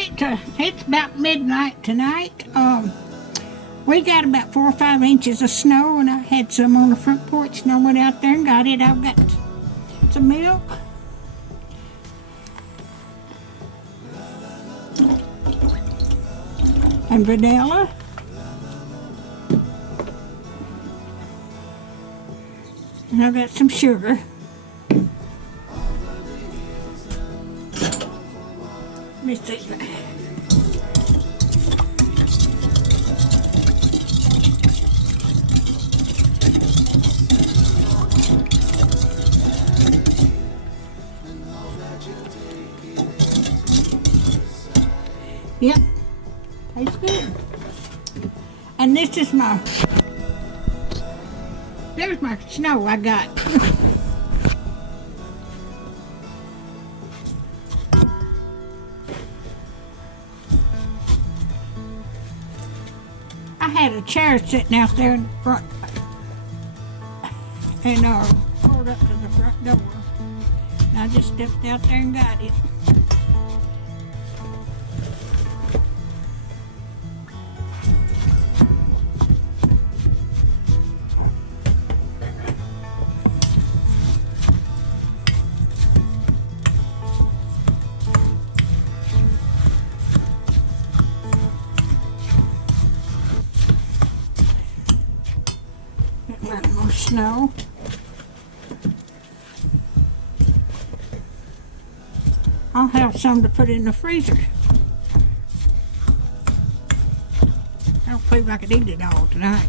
right, it's about midnight tonight. We got about 4 or 5 inches of snow, and I had some on the front porch, and I went out there and got it. I've got some milk. And vanilla. And I've got some sugar. Let me see. Yep, tastes good. And this is there's my snow I got. I had a chair sitting out there in the front and pulled up to the front door. And I just stepped out there and got it. A little more snow. I'll have some to put in the freezer. I don't believe I could eat it all tonight.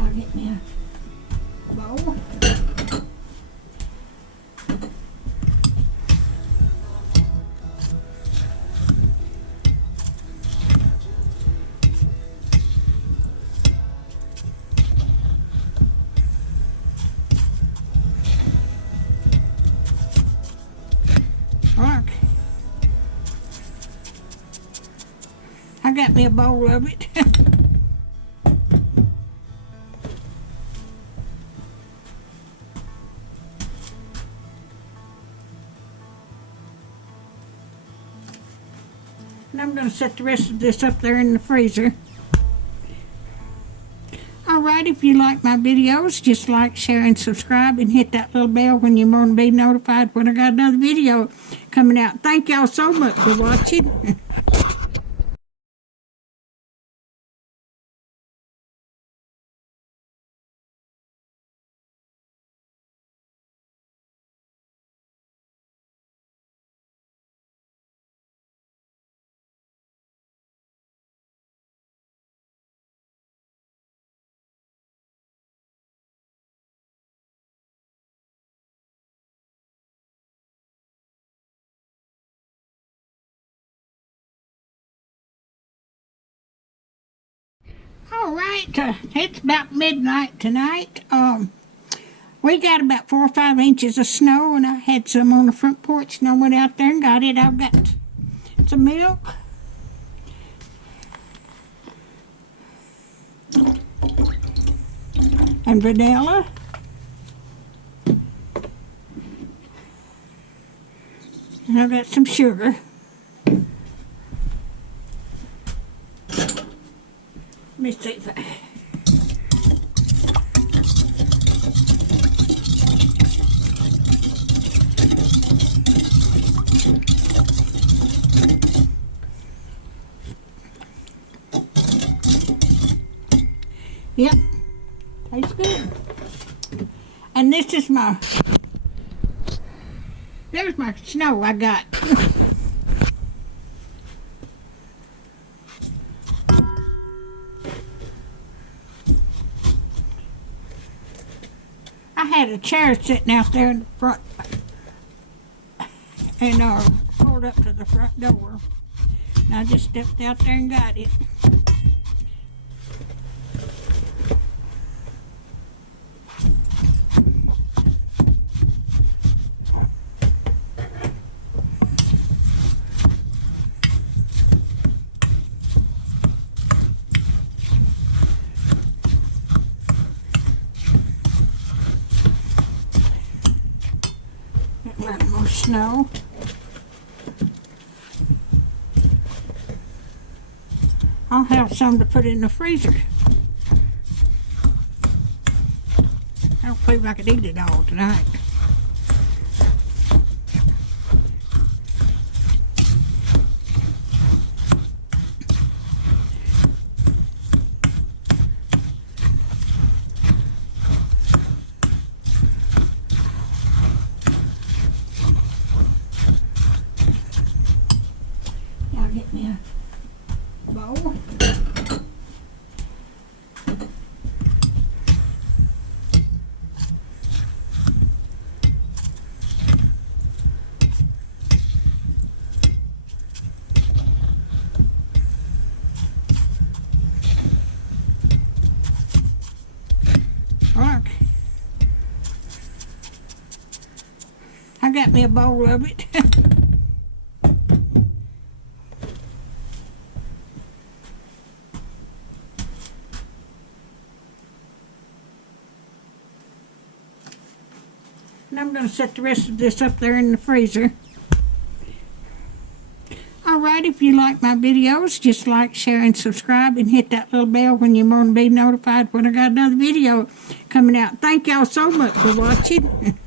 I'll get me a bowl. Look, I got me a bowl of it. And I'm going to set the rest of this up there in the freezer. Alright, if you like my videos, just like, share, and subscribe, and hit that little bell when you want to be notified when I got another video coming out. Thank y'all so much for watching. Alright, it's about midnight tonight. We got about 4 or 5 inches of snow, and I had some on the front porch, and I went out there and got it. I've got some milk. And vanilla. And I've got some sugar. Let me see if I... Yep, tastes good. And this is there's my snow I got. I had a chair sitting out there in the front and pulled up to the front door. And I just stepped out there and got it. snow. I'll have some to put in the freezer. I don't believe I could eat it all tonight. I'll get me a bowl. Look, I got me a bowl of it. And I'm going to set the rest of this up there in the freezer. Alright, if you like my videos, just like, share, and subscribe, and hit that little bell when you want to be notified when I got another video coming out. Thank y'all so much for watching.